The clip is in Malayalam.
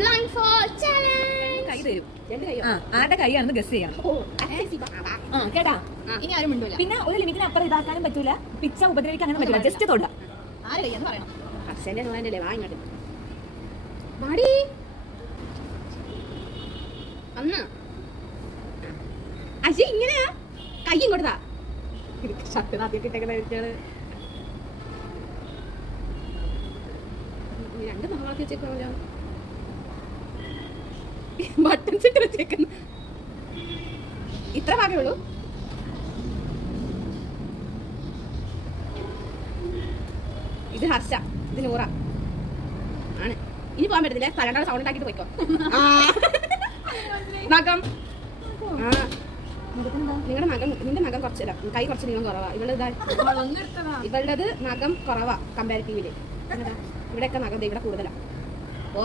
Blind fold challenge. കൈ തരും. ആരുടെ കൈയാണെന്ന് ഗസ് ചെയ്യണം. കേട്ടാ? ഇനി ആരും മിണ്ടൂല. പിന്നെ ഒരു ലിമിറ്റിന് അപ്പുറം ഇതാക്കാനും പറ്റൂല, പിച്ച ഉപദ്രവിക്കാൻ അങ്ങനെ പറ്റൂല. ജസ്റ്റ് തൊടുക. ആര് കൈയാന്ന് പറയണം. അച്ഛൻ്റെ നോയല്ലേ വാ ഇങ്ങോട്ട്. വാടി അന്ന് അജി ഇങ്ങനെയാ കൈ ഇങ്ങോട്ടാ. ഷർട്ട് ആദ്യമായിട്ടേക്കുന്ന രണ്ട് മകളാക്കി വെച്ചേക്കണല്ലോ. ബട്ടൺസ് ഇട്ട് വെച്ചേക്കുന്നു. ഇത്ര ഭാഗമേ ഉള്ളൂ. ഇത് ഹർഷ, ഇത് നൂറ ആണ്. ഇനി പോകാൻ പറ്റത്തില്ല. സ്ഥലം സൗണ്ട് ഉണ്ടാക്കിട്ട് പോയിക്കോ. നഖം നിന്റെ നഖം കുറച്ചില്ല, കൈ കുറച്ച് നീളം കുറവാ. ഇവളുടേത് നഖം കുറവാ കമ്പാരിറ്റീവില്. ഇവിടെയൊക്കെ നഖം ഇവിടെ കൂടുതലാ. ഓ